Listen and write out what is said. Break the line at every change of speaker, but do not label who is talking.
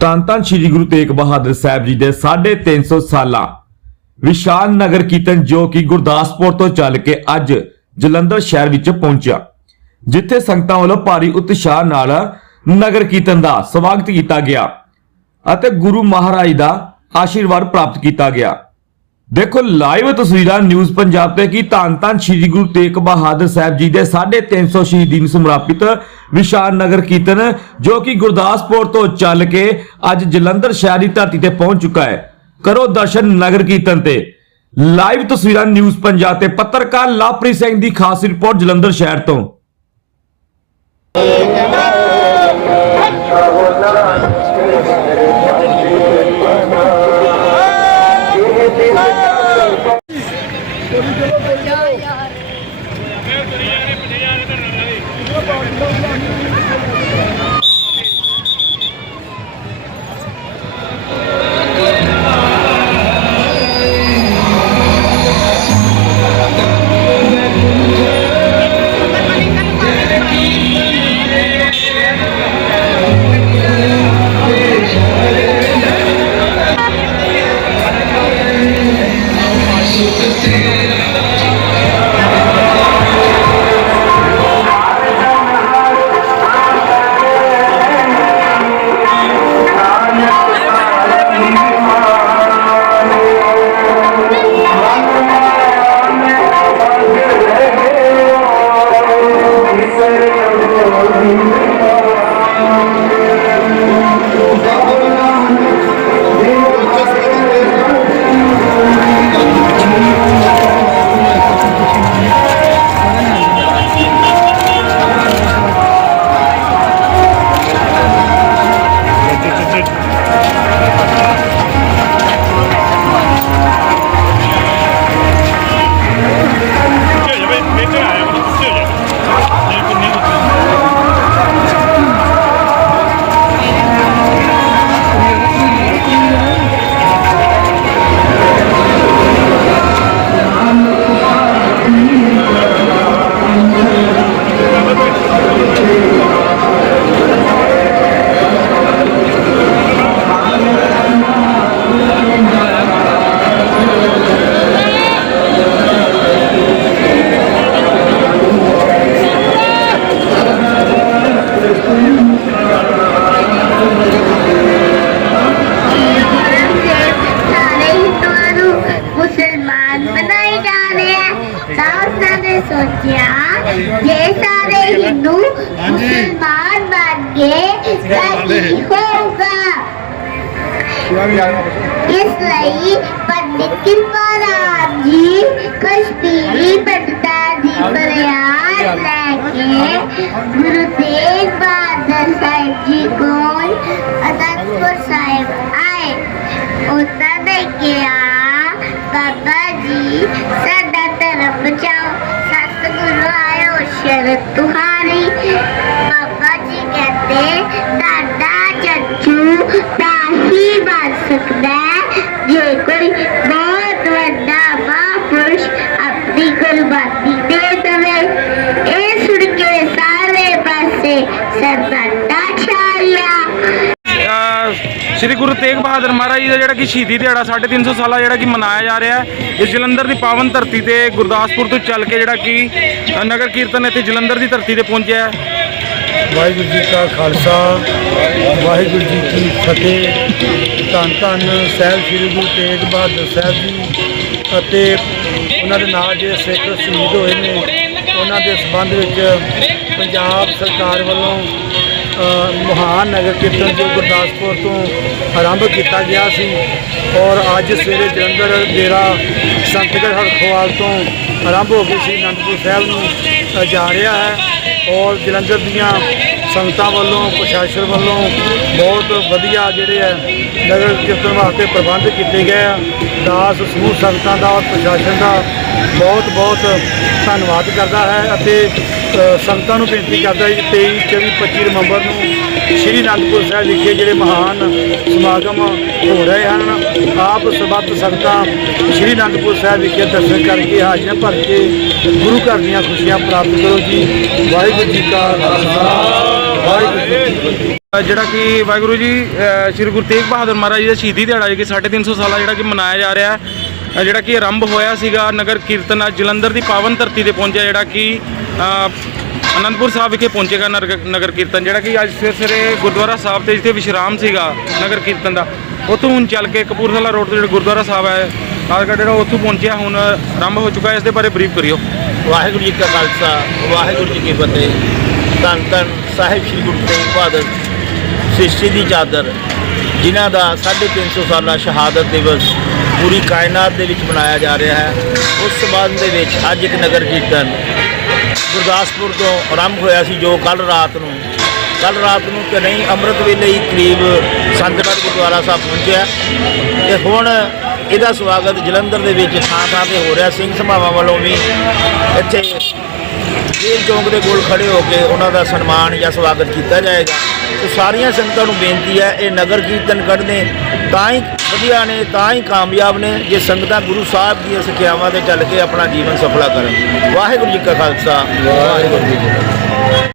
ਧੰਨ ਧੰਨ ਸ੍ਰੀ ਗੁਰੂ ਤੇਗ ਬਹਾਦਰ ਸਾਹਿਬ ਜੀ ਦੇ 350 ਸਾਲਾਂ ਵਿਸ਼ਾਲ ਨਗਰ ਕੀਰਤਨ ਜੋ ਕਿ ਗੁਰਦਾਸਪੁਰ ਤੋਂ ਚੱਲ ਕੇ ਅੱਜ ਜਲੰਧਰ ਸ਼ਹਿਰ ਵਿੱਚ ਪਹੁੰਚਿਆ, ਜਿੱਥੇ ਸੰਗਤਾਂ ਵੱਲੋਂ ਭਾਰੀ ਉਤਸ਼ਾਹ ਨਾਲ ਨਗਰ ਕੀਰਤਨ ਦਾ ਸਵਾਗਤ ਕੀਤਾ ਗਿਆ ਅਤੇ ਗੁਰੂ ਮਹਾਰਾਜ ਦਾ ਆਸ਼ੀਰਵਾਦ ਪ੍ਰਾਪਤ ਕੀਤਾ ਗਿਆ। ਦੇਖੋ, ਲਾਈਵ ਤਸਵੀਰਾਂ ਨਿਊਜ਼ ਪੰਜਾਬ ਤੇ ਕੀ ਧੰਨ ਧੰਨ ਸ੍ਰੀ ਗੁਰੂ ਤੇਗ ਬਹਾਦਰ ਸਾਹਿਬ ਜੀ ਦੇ 350 ਸ਼ਹੀਦੀ ਨੂੰ ਸਮਰਪਿਤ ਵਿਸ਼ਾਲ ਨਗਰ ਕੀਰਤਨ, ਜੋ ਕਿ ਗੁਰਦਾਸਪੁਰ ਤੋਂ ਚੱਲ ਕੇ ਅੱਜ ਜਲੰਧਰ ਸ਼ਹਿਰ ਦੀ ਧਰਤੀ ਤੇ ਪਹੁੰਚ ਚੁੱਕਾ ਹੈ। ਕਰੋ ਦਰਸ਼ਨ ਨਗਰ ਕੀਰਤਨ ਤੇ। ਲਾਈਵ ਤਸਵੀਰਾਂ ਨਿਊਜ਼ ਪੰਜਾਬ ਤੇ ਪੱਤਰਕਾਰ ਲਵਪ੍ਰੀਤ ਸਿੰਘ ਦੀ ਖਾਸ ਰਿਪੋਰਟ ਜਲੰਧਰ ਸ਼ਹਿਰ ਤੋਂ।
ਪਿੱਛੇ
ਪੰਡਿਤ ਕਿਰਪਾਰਾਮ ਜੀ ਕਸ਼ਮੀਰੀ ਪੰਡਤਾਂ ਦੀ ਫਰਿਆਦ ਲੈ ਕੇ ਗੁਰੂ ਤੇਗ ਬਹਾਦਰ ਸਾਹਿਬ ਜੀ ਕੋਲ ਆਇਓ ਤੁਹਾਰੀ। ਬਾਬਾ ਜੀ ਕਹਿੰਦੇ ਦਾਦਾ ਚੱਚੂ ਤਾਂ ਹੀ ਬਣ ਸਕਦਾ ਸ਼੍ਰੀ
ਗੁਰੂ ਤੇਗ ਬਹਾਦਰ ਮਹਾਰਾਜ ਜੀ ਦਾ ਜਿਹੜਾ ਕਿ ਸ਼ਹੀਦੀ ਦਿਹਾੜਾ 350 ਸਾਲਾ ਜਿਹੜਾ ਕਿ ਮਨਾਇਆ ਜਾ ਰਿਹਾ ਹੈ। ਇਸ ਜਲੰਧਰ ਦੀ ਪਾਵਨ ਧਰਤੀ ਤੇ ਗੁਰਦਾਸਪੁਰ ਤੋਂ ਚੱਲ ਕੇ ਜਿਹੜਾ ਕਿ ਨਗਰ ਕੀਰਤਨ ਇੱਥੇ ਜਲੰਧਰ ਦੀ ਧਰਤੀ ਤੇ ਪਹੁੰਚਿਆ ਹੈ।
ਵਾਹਿਗੁਰੂ ਜੀ ਕਾ ਖਾਲਸਾ, ਵਾਹਿਗੁਰੂ ਜੀ ਕੀ ਫਤਿਹ। ਧੰਨ ਧੰਨ ਸਾਹਿਬ ਸ੍ਰੀ ਗੁਰੂ ਤੇਗ ਬਹਾਦਰ ਸਾਹਿਬ ਜੀ ਅਤੇ ਉਹਨਾਂ ਦੇ ਨਾਲ ਜਿਹੜੇ ਸਿੱਖ ਸ਼ਹੀਦ ਹੋਏ ਨੇ, ਉਹਨਾਂ ਦੇ ਸੰਬੰਧ ਵਿੱਚ ਪੰਜਾਬ ਸਰਕਾਰ ਵੱਲੋਂ ਮਹਾਨ ਨਗਰ ਕੀਰਤਨ ਜੋ ਗੁਰਦਾਸਪੁਰ ਤੋਂ ਆਰੰਭ ਕੀਤਾ ਗਿਆ ਸੀ ਔਰ ਅੱਜ ਸਵੇਰੇ ਜਲੰਧਰ ਡੇਰਾ ਸੰਤਗੜ੍ਹ ਹਰਖਵਾਲ ਤੋਂ ਆਰੰਭ ਹੋ ਕੇ ਸ੍ਰੀ ਅਨੰਦਪੁਰ ਸਾਹਿਬ ਨੂੰ ਜਾ ਰਿਹਾ ਹੈ ਔਰ ਜਲੰਧਰ ਦੀਆਂ ਸੰਗਤਾਂ ਵੱਲੋਂ, ਪ੍ਰਸ਼ਾਸਨ ਵੱਲੋਂ ਬਹੁਤ ਵਧੀਆ ਜਿਹੜੇ ਹੈ ਨਗਰ ਕੀਰਤਨ ਵਾਸਤੇ ਪ੍ਰਬੰਧ ਕੀਤੇ ਗਏ ਆ। ਦਾਸ ਸਮੂਹ ਸੰਗਤਾਂ ਦਾ ਔਰ ਪ੍ਰਸ਼ਾਸਨ ਦਾ ਬਹੁਤ ਬਹੁਤ ਧੰਨਵਾਦ ਕਰਦਾ ਹੈ ਅਤੇ ਸੰਗਤਾਂ ਨੂੰ ਬੇਨਤੀ ਕਰਦਾ ਜੀ 23 24 25 ਨਵੰਬਰ ਨੂੰ ਸ਼੍ਰੀ ਅਨੰਦਪੁਰ ਸਾਹਿਬ ਵਿਖੇ ਜਿਹੜੇ ਮਹਾਨ ਸਮਾਗਮ ਹੋ ਰਹੇ ਹਨ ਆਪ ਸਬੱਤ ਸੰਗਤਾਂ ਸ਼੍ਰੀ ਅਨੰਦਪੁਰ ਸਾਹਿਬ ਵਿਖੇ ਦਰਸ਼ਨ ਕਰਕੇ ਹਾਜ਼ਰੀਆਂ ਭਰ ਕੇ ਗੁਰੂ ਘਰ ਦੀਆਂ ਖੁਸ਼ੀਆਂ ਪ੍ਰਾਪਤ ਕਰੋ ਜੀ। ਵਾਹਿਗੁਰੂ ਜੀ ਕਾ ਖਾਲਸਾ।
ਅ, ਜਿਹੜਾ ਕਿ ਵਾਹਿਗੁਰੂ ਜੀ ਸ਼੍ਰੀ ਗੁਰੂ ਤੇਗ ਬਹਾਦਰ ਮਹਾਰਾਜ ਜੀ ਦਾ ਸ਼ਹੀਦੀ ਦਿਹਾੜਾ ਜੀ ਕਿ 350 ਸਾਲਾ ਜਿਹੜਾ ਕਿ ਮਨਾਇਆ ਜਾ ਰਿਹਾ ਹੈ। ਜਿਹੜਾ ਕਿ ਆਰੰਭ ਹੋਇਆ ਸੀਗਾ ਨਗਰ ਕੀਰਤਨ ਅੱਜ ਜਲੰਧਰ ਦੀ ਪਾਵਨ ਧਰਤੀ ਤੇ ਪਹੁੰਚਿਆ ਜਿਹੜਾ ਕਿ ਅਨੰਦਪੁਰ ਸਾਹਿਬ ਵਿਖੇ ਪਹੁੰਚੇਗਾ ਨਰਗ- ਨਗਰ ਕੀਰਤਨ, ਜਿਹੜਾ ਕਿ ਅੱਜ ਸਵੇਰੇ ਸਵੇਰੇ ਗੁਰਦੁਆਰਾ ਸਾਹਿਬ ਤੇ ਜਿੱਥੇ ਵਿਸ਼ਰਾਮ ਸੀਗਾ ਨਗਰ ਕੀਰਤਨ ਦਾ, ਉੱਥੋਂ ਹੁਣ ਚੱਲ ਕੇ ਕਪੂਰਥਲਾ ਰੋਡ ਤੇ ਜਿਹੜਾ ਗੁਰਦੁਆਰਾ ਸਾਹਿਬ ਹੈ ਕਾਲਕਾ ਜਿਹੜਾ ਉੱਥੋਂ ਪਹੁੰਚਿਆ, ਹੁਣ ਆਰੰਭ ਹੋ ਚੁੱਕਾ ਹੈ, ਇਸ ਦੇ ਬਾਰੇ ਬਰੀਫ ਕਰਿਓ।
ਵਾਹਿਗੁਰੂ ਜੀ ਕਾ ਖਾਲਸਾ, ਵਾਹਿਗੁਰੂ ਜੀ ਕੀ ਫਤਿਹ। ਧੰਨ ਧੰਨ ਸਾਹਿਬ ਸ੍ਰੀ ਗੁਰੂ ਤੇਗ ਬਹਾਦਰ ਸ੍ਰਿਸ਼ਟੀ ਦੀ ਚਾਦਰ, ਜਿਨ੍ਹਾਂ ਦਾ 350 ਸਾਲਾ ਸ਼ਹਾਦਤ ਦਿਵਸ ਪੂਰੀ ਕਾਇਨਾਤ ਦੇ ਵਿੱਚ ਮਨਾਇਆ ਜਾ ਰਿਹਾ ਹੈ। ਉਸ ਸਬੰਧ ਦੇ ਵਿੱਚ ਅੱਜ ਇੱਕ ਨਗਰ ਕੀਰਤਨ ਗੁਰਦਾਸਪੁਰ ਤੋਂ ਆਰੰਭ ਹੋਇਆ ਸੀ ਜੋ ਕੱਲ ਰਾਤ ਨੂੰ ਕੱਲ ਰਾਤ ਨੂੰ ਤੇ ਨਹੀਂ, ਅੰਮ੍ਰਿਤ ਵੇਲੇ ਹੀ ਕਰੀਬ ਸੰਤਗੜ੍ਹ ਗੁਰਦੁਆਰਾ ਸਾਹਿਬ ਪਹੁੰਚਿਆ। ਤੇ ਹੁਣ ਇਹਦਾ ਸਵਾਗਤ ਜਲੰਧਰ ਦੇ ਵਿੱਚ ਥਾਂ ਥਾਂ ਤੇ ਹੋ ਰਿਹਾ, ਸਿੰਘ ਸਭਾਵਾਂ ਵੱਲੋਂ ਵੀ ਇੱਥੇ ਜੇਲ੍ਹ ਚੌਂਕ ਦੇ ਕੋਲ ਖੜੇ ਹੋ ਕੇ ਉਹਨਾਂ ਦਾ ਸਨਮਾਨ ਜਾਂ ਸਵਾਗਤ ਕੀਤਾ ਜਾਏਗਾ। ਤੇ ਸਾਰੀਆਂ ਸੰਗਤਾਂ ਨੂੰ ਬੇਨਤੀ ਹੈ, ਇਹ ਨਗਰ ਕੀਰਤਨ ਕੱਢਦੇ, ਤਾਂ ਹੀ ਵਧੀਆ ਨੇ, ਤਾਂ ਹੀ ਕਾਮਯਾਬ ਨੇ, ਜੇ ਸੰਗਤਾਂ ਗੁਰੂ ਸਾਹਿਬ ਦੀਆਂ ਸਿੱਖਿਆਵਾਂ ਤੇ ਚੱਲ ਕੇ ਆਪਣਾ ਜੀਵਨ ਸਫਲਾ ਕਰਨ। ਵਾਹਿਗੁਰੂ ਜੀ ਕਾ ਖਾਲਸਾ, ਵਾਹਿਗੁਰੂ ਜੀ ਕੀ ਫਤਿਹ।